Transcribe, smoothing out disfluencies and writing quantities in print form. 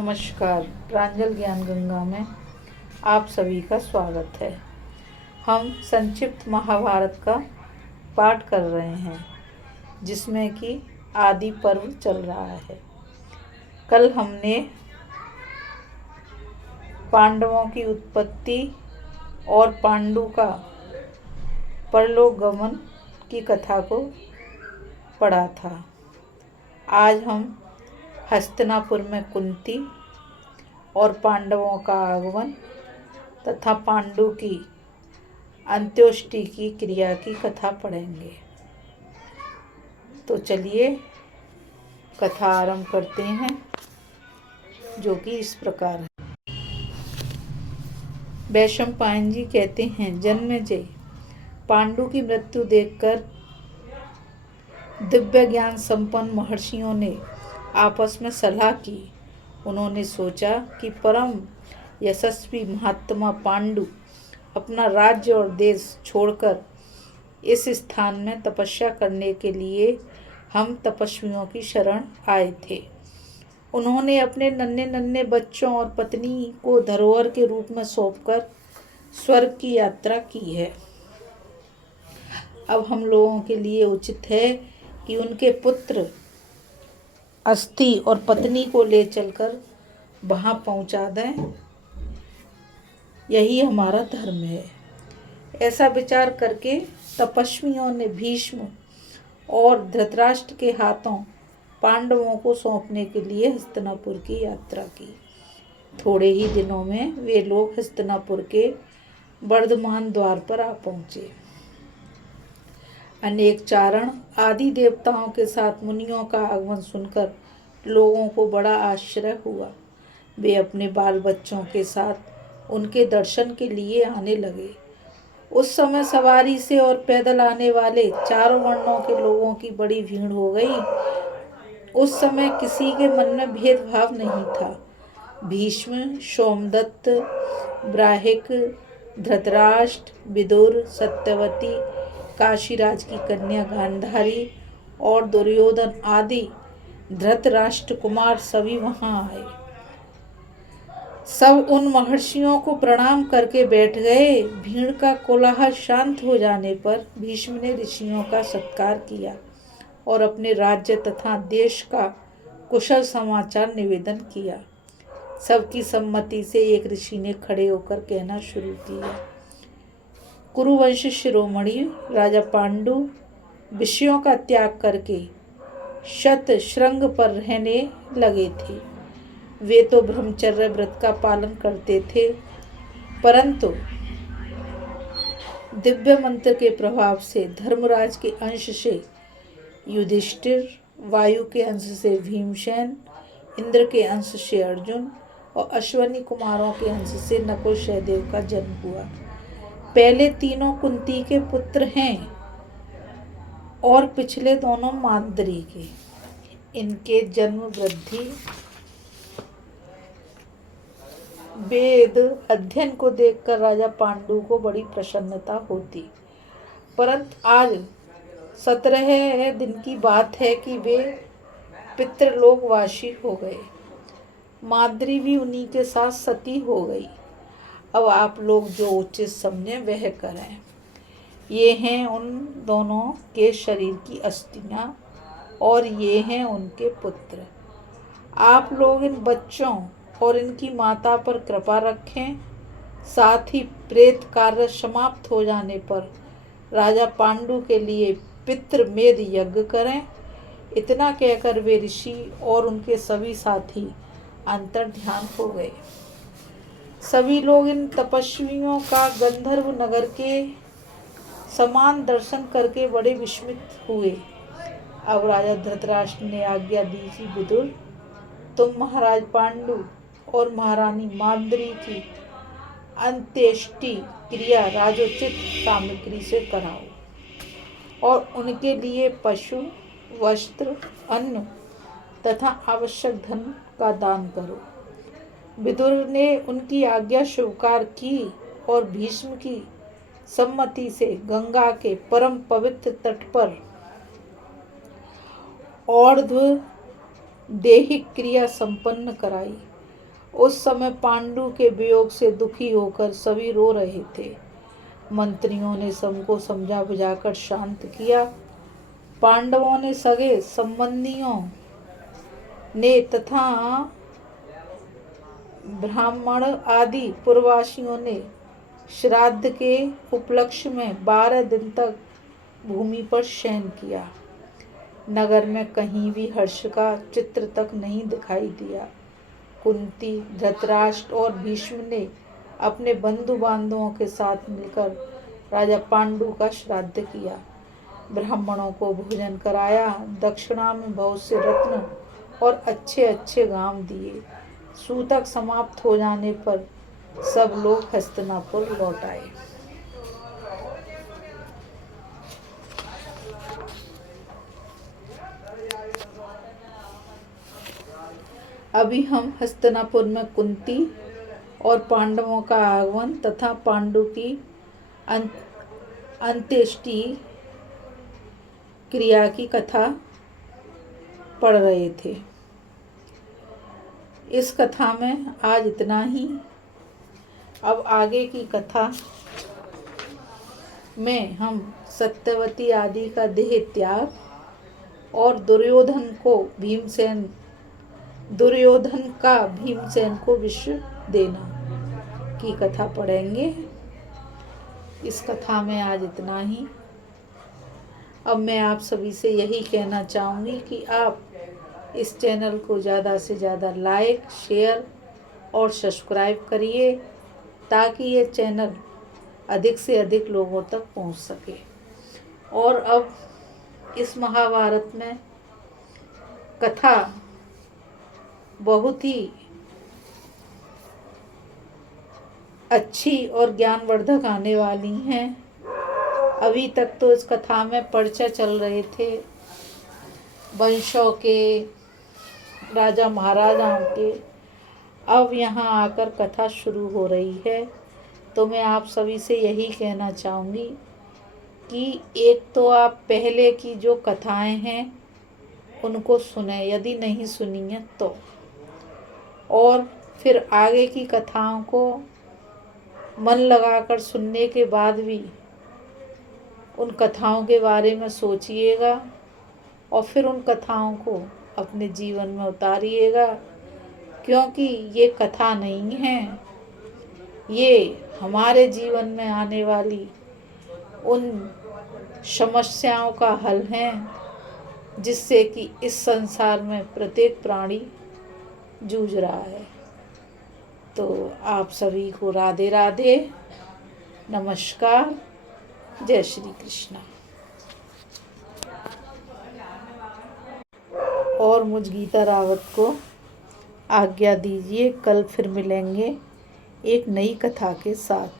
नमस्कार। प्रांजल ज्ञान गंगा में आप सभी का स्वागत है। हम संक्षिप्त महाभारत का पाठ कर रहे हैं, जिसमें कि आदि पर्व चल रहा है। कल हमने पांडवों की उत्पत्ति और पांडु का परलोक गमन की कथा को पढ़ा था। आज हम हस्तिनापुर में कुंती और पांडवों का आगमन तथा पांडु की अंत्योष्टि की क्रिया की कथा पढ़ेंगे। तो चलिए कथा आरंभ करते हैं, जो कि इस प्रकार है। वैशंपायन जी कहते हैं, जन्मेजय पांडु की मृत्यु देखकर दिव्य ज्ञान संपन्न महर्षियों ने आपस में सलाह की। उन्होंने सोचा कि परम यशस्वी महात्मा पांडु अपना राज्य और देश छोड़कर इस स्थान में तपस्या करने के लिए हम तपस्वियों की शरण आए थे। उन्होंने अपने नन्हे नन्हे बच्चों और पत्नी को धरोहर के रूप में सौंपकर स्वर्ग की यात्रा की है। अब हम लोगों के लिए उचित है कि उनके पुत्र अस्थि और पत्नी को ले चलकर वहाँ पहुँचा दें। यही हमारा धर्म है। ऐसा विचार करके तपस्वियों ने भीष्म और धृतराष्ट्र के हाथों पांडवों को सौंपने के लिए हस्तिनापुर की यात्रा की। थोड़े ही दिनों में वे लोग हस्तिनापुर के वर्धमान द्वार पर आ पहुँचे। अनेक चारण आदि देवताओं के साथ मुनियों का आगमन सुनकर लोगों को बड़ा आश्चर्य हुआ। वे अपने बाल बच्चों के साथ उनके दर्शन के लिए आने लगे। उस समय सवारी से और पैदल आने वाले चारों वर्णों के लोगों की बड़ी भीड़ हो गई। उस समय किसी के मन में भेदभाव नहीं था। भीष्म, सोमदत्त, ब्राहिक, धृतराष्ट्र, विदुर, सत्यवती, काशीराज की कन्या गांधारी और दुर्योधन आदि धृतराष्ट्र कुमार सभी वहां आए। सब उन महर्षियों को प्रणाम करके बैठ गए। भीड़ का कोलाहल शांत हो जाने पर भीष्म ने ऋषियों का सत्कार किया और अपने राज्य तथा देश का कुशल समाचार निवेदन किया। सबकी सम्मति से एक ऋषि ने खड़े होकर कहना शुरू किया। कुरुवंश शिरोमणि राजा पांडु विषयों का त्याग करके शत श्रृंग पर रहने लगे थे। वे तो ब्रह्मचर्य व्रत का पालन करते थे, परंतु दिव्य मंत्र के प्रभाव से धर्मराज के अंश से युधिष्ठिर, वायु के अंश से भीमसेन, इंद्र के अंश से अर्जुन और अश्वनी कुमारों के अंश से नकुल सहदेव का जन्म हुआ। पहले तीनों कुंती के पुत्र हैं और पिछले दोनों माद्री के। इनके जन्म वृद्धि वेद अध्ययन को देखकर राजा पांडु को बड़ी प्रसन्नता होती, परंतु आज 17 दिन की बात है कि वे पितृलोकवासी हो गए। माद्री भी उन्हीं के साथ सती हो गई। अब आप लोग जो उचित समझें वह करें। ये हैं उन दोनों के शरीर की अस्थियां और ये हैं उनके पुत्र। आप लोग इन बच्चों और इनकी माता पर कृपा रखें। साथ ही प्रेत कार्य समाप्त हो जाने पर राजा पांडु के लिए पितृमेध यज्ञ करें। इतना कहकर वे ऋषि और उनके सभी साथी अंतर्ध्यान हो गए। सभी लोग इन तपस्वियों का गंधर्व नगर के समान दर्शन करके बड़े विस्मित हुए। अब राजा धृतराष्ट्र ने आज्ञा दी कि विदुर, तुम महाराज पांडु और महारानी माद्री की अंत्येष्टि क्रिया राजोचित सामग्री से कराओ और उनके लिए पशु, वस्त्र, अन्न तथा आवश्यक धन का दान करो। विदुर ने उनकी आज्ञा स्वीकार की और भीष्म की सम्मति से गंगा के परम पवित्र तट पर और्ध्व देहिक क्रिया संपन्न कराई। उस समय पांडु के वियोग से दुखी होकर सभी रो रहे थे। मंत्रियों ने सबको समझा बुझाकर शांत किया। पांडवों ने सगे संबंधियों ने तथा ब्राह्मण आदि पूर्ववासियों ने श्राद्ध के उपलक्ष्य में 12 दिन तक भूमि पर शयन किया। नगर में कहीं भी हर्ष का चित्र तक नहीं दिखाई दिया। कुंती, धृतराष्ट्र और भीष्म ने अपने बंधु बांधवों के साथ मिलकर राजा पांडु का श्राद्ध किया। ब्राह्मणों को भोजन कराया, दक्षिणा में बहुत से रत्न और अच्छे अच्छे गांव दिए। सूतक समाप्त हो जाने पर सब लोग हस्तिनापुर लौट आए। अभी हम हस्तिनापुर में कुंती और पांडवों का आगमन तथा पांडु की अंत्येष्टि क्रिया की कथा पढ़ रहे थे। इस कथा में आज इतना ही। अब आगे की कथा में हम सत्यवती आदि का देह त्याग और दुर्योधन का भीमसेन को विष देना की कथा पढ़ेंगे। इस कथा में आज इतना ही। अब मैं आप सभी से यही कहना चाहूँगी कि आप इस चैनल को ज़्यादा से ज़्यादा लाइक, शेयर और सब्सक्राइब करिए ताकि ये चैनल अधिक से अधिक लोगों तक पहुंच सके। और अब इस महाभारत में कथा बहुत ही अच्छी और ज्ञानवर्धक आने वाली हैं। अभी तक तो इस कथा में परिचय चल रहे थे वंशों के, राजा महाराजाओं के। अब यहाँ आकर कथा शुरू हो रही है। तो मैं आप सभी से यही कहना चाहूँगी कि एक तो आप पहले की जो कथाएं हैं उनको सुने, यदि नहीं सुनी है तो, और फिर आगे की कथाओं को मन लगाकर सुनने के बाद भी उन कथाओं के बारे में सोचिएगा और फिर उन कथाओं को अपने जीवन में उतारिएगा, क्योंकि ये कथा नहीं है, ये हमारे जीवन में आने वाली उन समस्याओं का हल है जिससे कि इस संसार में प्रत्येक प्राणी जूझ रहा है। तो आप सभी को राधे राधे, नमस्कार, जय श्री कृष्णा। और मुझ गीता रावत को आज्ञा दीजिए। कल फिर मिलेंगे एक नई कथा के साथ।